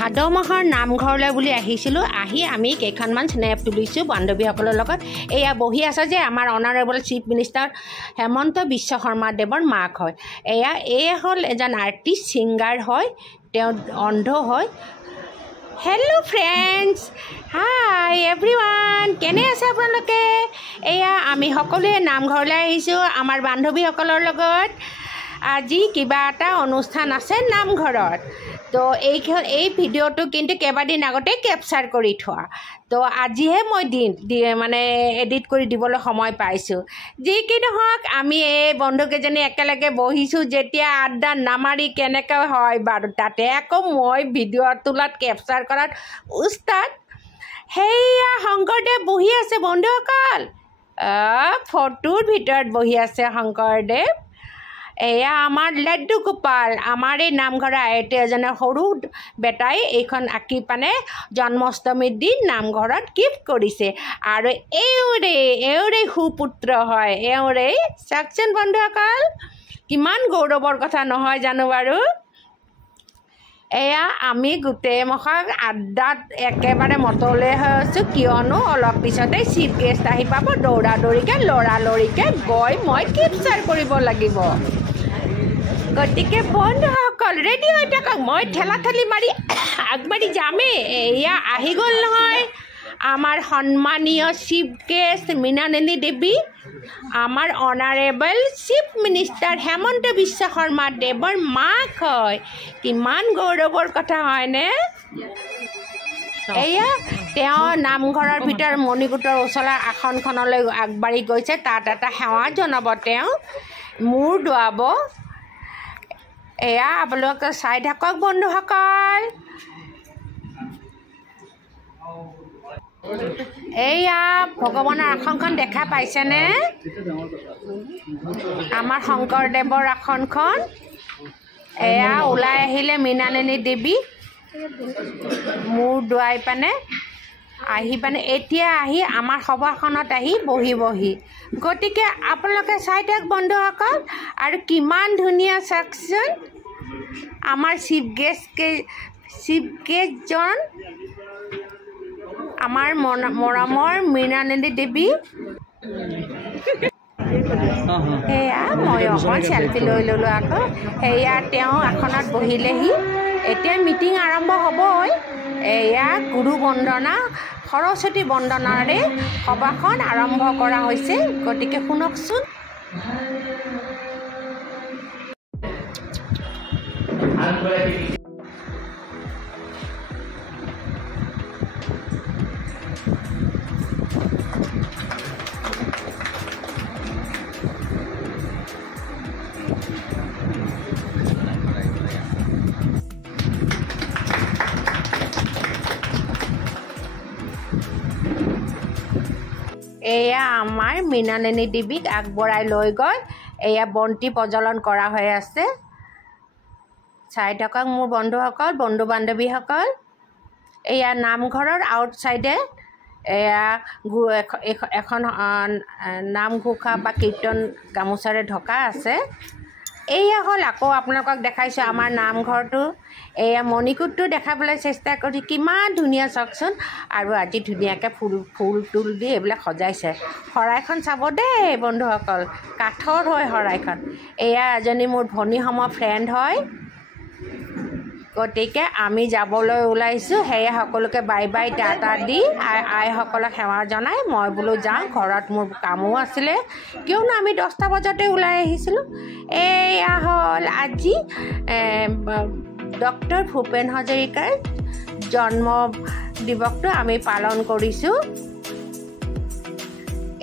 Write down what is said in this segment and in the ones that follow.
ভাদ মাহৰ নামঘৰলৈ বুলি আহিছিলোঁ। আহি আমি কেইখনমান স্নেপ তুলিছোঁ বান্ধৱীসকলৰ লগত। এয়া বহি আছে যে আমাৰ অনাৰেবল চিফ মিনিষ্টাৰ হেমন্ত বিশ্ব শৰ্মাদেৱৰ মাক হয়। এই হ'ল এজন আৰ্টিষ্ট ছিংগাৰ হয়, তেওঁ অন্ধ হয়। হেল্ল' ফ্ৰেণ্ডছ, হাই এভৰিৱান, কেনে আছে আপোনালোকে? এয়া আমি সকলোৱে নামঘৰলৈ আহিছোঁ আমাৰ বান্ধৱীসকলৰ লগত। আজি কিবা এটা অনুষ্ঠান আছে নামঘৰত। তো এই ভিডিঅ'টো কিন্তু কেইবাদিন আগতে কেপচাৰ কৰি থোৱা। তো আজিহে মই মানে এডিট কৰি দিবলৈ সময় পাইছোঁ। যি কি নহওক, আমি এই বন্ধুকেইজনী একেলগে বহিছোঁ যেতিয়া আড্ডা নামাৰি কেনেকৈ হয় বাৰু, তাতে আকৌ মই ভিডিঅ' তোলাত কেপচাৰ কৰাত উস্তাদ। সেয়া শংকৰদেৱ বহি আছে বন্ধুসকল, ফটোৰ ভিতৰত বহি আছে শংকৰদেৱ। এয়া আমাৰ লাড্ডু গোপাল, আমাৰ এই নামঘৰৰ আয়তী এজনে সৰু বেটাই এইখন আঁকি পানে জন্মাষ্টমীৰ দিন নামঘৰত গিফ্ট কৰিছে। আৰু এওঁৰেই সুপুত্ৰ হয়, এওঁৰেই চাওকচোন বন্ধুসকল, কিমান গৌৰৱৰ কথা নহয় জানো বাৰু। এয়া আমি গোটেই মখা আড্ডাত একেবাৰে মতলে হৈ আছোঁ, কিয়নো অলপ পিছতে চিফ গেষ্ট আহি পাব। দৌৰাদৌৰিকৈ লৰালৰিকৈ গৈ মই কেপচাৰ কৰিব লাগিব। গতিকে বন্ধুসকল ৰেডি হৈ থাকক, মই ঠেলা ঠেলি মাৰি আগবাঢ়ি যামেই। এয়া আহি গ'ল নহয় আমাৰ সন্মানীয় চিফ গেষ্ট মৃণালিনী দেৱী, আমাৰ honourable chief minister Hemanta Biswa Sarma দেৱৰ মাক হয়। কিমান গৌৰৱৰ কথা হয়নে? এয়া তেওঁ নামঘৰৰ ভিতৰত মণিকূটৰ ওচৰৰ আসনখনলৈ আগবাঢ়ি গৈছে, তাত এটা সেৱা জনাব, তেওঁ মূৰ দোৱাব। এয়া আপোনালোকে চাই থাকক বন্ধুসকল। এয়া ভগৱানৰ আসনখন দেখা পাইছেনে? আমাৰ শংকৰদেৱৰ আসনখন। এয়া ওলাই আহিলে মৃণালিনী দেৱী, মূৰ দোৱাই পানে এতিয়া আহি আমাৰ সভাখনত আহি বহি। গতিকে আপোনালোকে চাই থাকক বন্ধুসকল। আৰু কিমান ধুনীয়া চাওকচোন আমাৰ চিফ গেষ্টজন, আমাৰ মৰমৰ মৃণালিনী দেৱী। সেয়া মই অকণ চেলফি লৈ ল'লোঁ আকৌ। সেয়া তেওঁ আসনত বহিলেহি। এতিয়া মিটিং আৰম্ভ হ'বই। এয়া গুৰু বন্দনা, সৰস্বতী বন্দনাৰে সভাখন আৰম্ভ কৰা হৈছে। গতিকে শুনকচোন। এয়া আমাৰ মৃণালিনী দেৱীক আগবঢ়াই লৈ গৈ এয়া বন্তি প্ৰজ্বলন কৰা হৈ আছে। চাই থাকক মোৰ বন্ধুসকল, বন্ধু বান্ধৱীসকল। এয়া নামঘৰৰ আউটছাইডে এয়া এখন নামঘোষা বা কীৰ্তন গামোচাৰে ঢকা আছে। এয়া হ'ল আকৌ আপোনালোকক দেখাইছোঁ আমাৰ নামঘৰটো। এয়া মণিকূটটো দেখাবলৈ চেষ্টা কৰি কিমান ধুনীয়া চাওকচোন। আৰু আজি ধুনীয়াকৈ ফুল দি এইবিলাক সজাইছে। শৰাইখন চাব দেই বন্ধুসকল, কাঠৰ হয় শৰাইখন। এয়া এজনী মোৰ ভনী সম ফ্ৰেণ্ড হয়। গতিকে আমি যাবলৈ ওলাইছোঁ। সেয়া সকলোকে বাই বাই টাটা দি আইসকলক সেৱা জনাই মই বোলো যাওঁ, ঘৰত মোৰ কামো আছিলে, কিয়নো আমি 10টা বজাতে ওলাই আহিছিলোঁ। এয়া হ'ল আজি ডক্টৰ ভূপেন হাজৰিকাৰ জন্ম দিৱসটো আমি পালন কৰিছোঁ।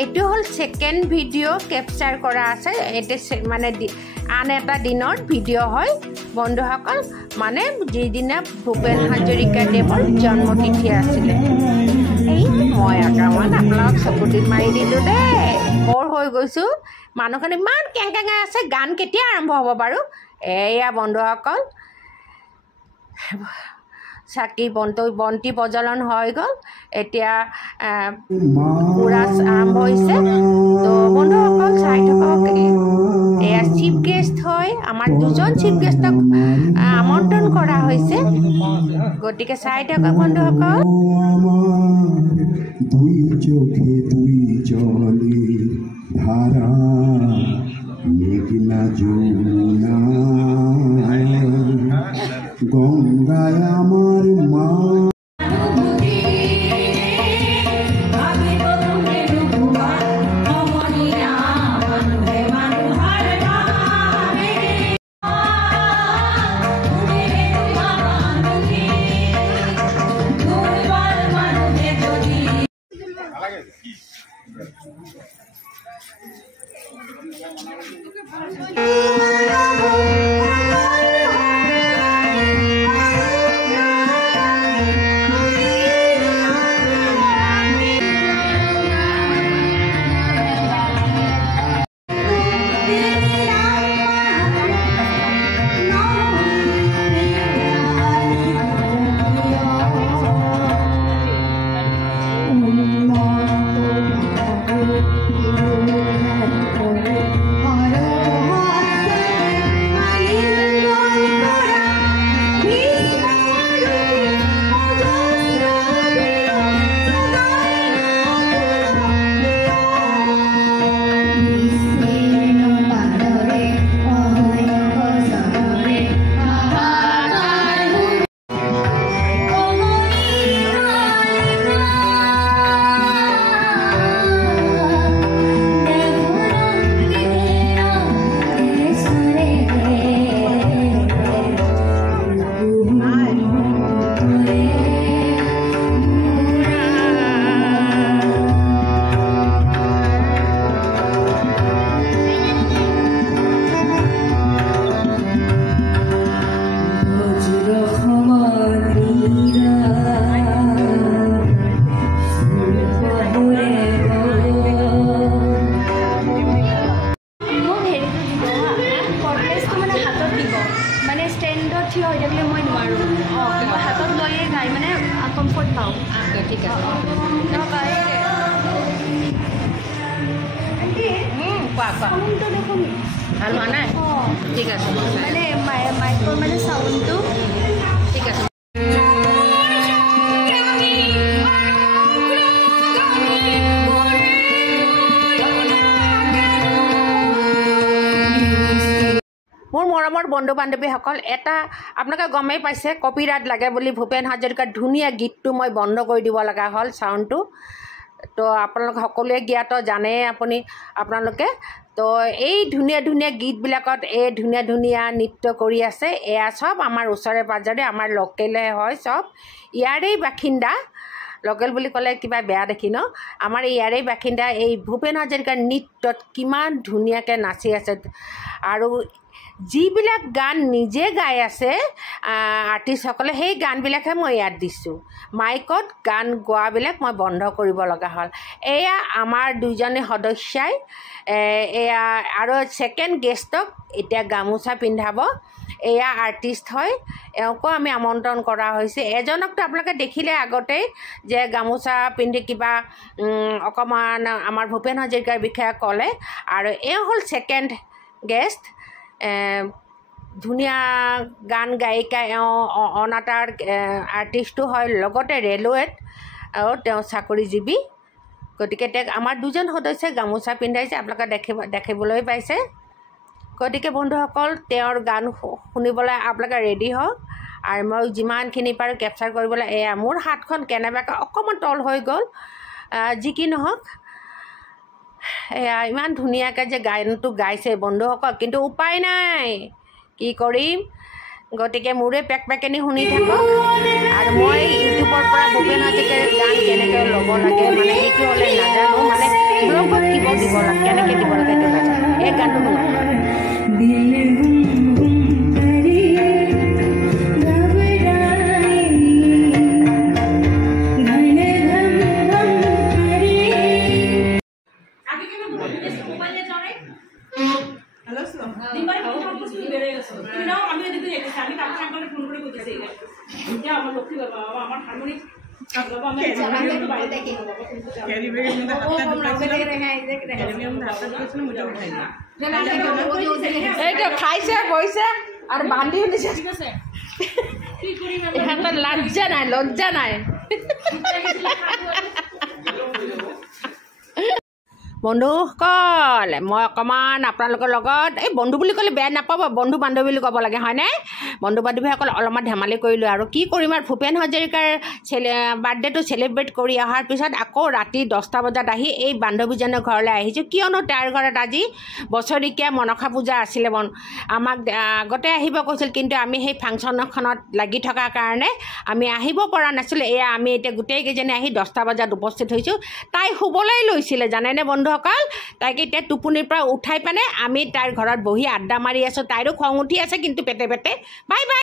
এইটো হ'ল ছেকেণ্ড ভিডিঅ' কেপচাৰ কৰা আছে। এইটো মানে আন এটা দিনৰ ভিডিঅ' হয় বন্ধুসকল, মানে যিদিনা ভূপেন হাজৰিকা দেৱৰ জন্মতিথি আছিলে। এই মই অকণমান আপোনালোক চকুটিত মাৰি দিলোঁ দেই, বৰ হৈ গৈছোঁ। মানুহখন ইমান কেং কেঙাই আছে, গান কেতিয়া আৰম্ভ হ'ব বাৰু? এয়া বন্ধুসকল, চাকি বন্তি প্ৰজ্বলন হৈ গ'ল এতিয়া পূৰা আৰম্ভ হৈছে তো বন্ধুসকল চাই থাকক এয়া চিফ গেষ্ট হয় আমাৰ দুজন চিফ গেষ্টক আমন্ত্ৰণ কৰা হৈছে গতিকে চাই থাকক বন্ধুসকল দুই চোখে দুই জলে ধাৰা মেঘনা যমুনা গঙ্গায় আমাৰ মা ভাল হোৱা নাই ঠিক আছে মানে মাইকৰ মানে চাউণ্ডটো ঠিক আছে মোৰ মৰমৰ বন্ধু বান্ধৱীসকল এটা আপোনালোকে গমেই পাইছে কপিৰাইট লাগে বুলি ভূপেন হাজৰিকাৰ ধুনীয়া গীতটো মই বন্ধ কৰি দিব লগা হ'ল চাউণ্ডটো তো আপোনালোক সকলোৱে জ্ঞাত জানে আপোনালোকে তো এই ধুনীয়া ধুনীয়া গীতবিলাকত এই ধুনীয়া ধুনীয়া নৃত্য কৰি আছে এয়া চব আমাৰ ওচৰে পাজৰে আমাৰ লোকেলে হয় চব ইয়াৰেই বাসিন্দা লোকেল বুলি ক'লে কিবা বেয়া দেখি ন আমাৰ ইয়াৰেই বাসিন্দা এই ভূপেন হাজৰিকাৰ নৃত্যত কিমান ধুনীয়াকৈ নাচি আছে আৰু যিবিলাক গান নিজে গাই আছে আৰ্টিষ্টসকলে সেই গানবিলাকহে মই ইয়াত দিছোঁ মাইকত গান গোৱাবিলাক মই বন্ধ কৰিব লগা হ'ল এয়া আমাৰ দুজনী সদস্যাই এয়া আৰু ছেকেণ্ড গেষ্টক এতিয়া গামোচা পিন্ধাব এয়া আৰ্টিষ্ট হয় এওঁকো আমি আমন্ত্ৰণ কৰা হৈছে এজনকতো আপোনালোকে দেখিলে আগতেই যে গামোচা পিন্ধি কিবা অকণমান আমাৰ ভূপেন হাজৰিকাৰ বিষয়ে ক'লে আৰু এওঁ হ'ল ছেকেণ্ড গেষ্ট ধুনীয়া গান গায়িকা এওঁ অনাতাঁৰ আৰ্টিষ্টো হয় লগতে ৰেলৱেত আৰু তেওঁ চাকৰিজীৱী গতিকে তেওঁক আমাৰ দুজন সদস্যই গামোচা পিন্ধাইছে আপোনালোকে দেখিবলৈ পাইছে গতিকে বন্ধুসকল তেওঁৰ গান শুনিবলৈ আপোনালোকে ৰেডি হওক আৰু মই যিমানখিনি পাৰোঁ কেপচাৰ কৰিবলৈ এয়া মোৰ হাতখন কেনেবাকৈ অকণমান তল হৈ গ'ল যি কি নহওক এয়া ইমান ধুনীয়াকৈ যে গানটো গাইছে বন্ধুসকল কিন্তু উপায় নাই কি কৰিম গতিকে মোৰে পেকপেকেনি শুনি থাকক আৰু মই ইউটিউবৰ পৰা ভূপেন হাজৰিকাৰ গান কেনেকৈ ল'ব লাগে মানে সেইটো হ'লে নাজানো মানে ব্লগত দিব লাগে কেনেকৈ দিব লাগে সেইটো নাজানো এই গানটো শুনক এইটো খাইছে গৈছে আৰু বান্ধি দিছে ইহঁতৰ লজ্জা নাই বন্ধুসকল মই অকণমান আপোনালোকৰ লগত এই বন্ধু বুলি ক'লে বেয়া নাপাব বন্ধু বান্ধৱী বুলি ক'ব লাগে হয়নে বন্ধু বান্ধৱীসকল অলপমান ধেমালি কৰিলোঁ আৰু কি কৰিম আৰু ভূপেন হাজৰিকাৰ বাৰ্থডেটো চেলিব্ৰেট কৰি অহাৰ পিছত আকৌ ৰাতি 10টা বজাত আহি এই বান্ধৱীজনৰ ঘৰলৈ আহিছোঁ কিয়নো তাৰ ঘৰত আজি বছৰেকীয়া মনসা পূজা আছিলে আমাক আগতে আহিব কৈছিল কিন্তু আমি সেই ফাংচনখনত লাগি থকাৰ কাৰণে আমি আহিব পৰা নাছিলোঁ এয়া আমি এতিয়া গোটেইকেইজনী আহি 10টা বজাত উপস্থিত হৈছোঁ তাই শুবলৈ লৈছিলে জানেনে বন্ধুসকল তাইক এতিয়া টোপনিৰ পৰা উঠাই পানে আমি তাইৰ ঘৰত বহি আড্ডা মাৰি আছোঁ তাইৰো খং উঠি আছে কিন্তু পেটে বাই বাই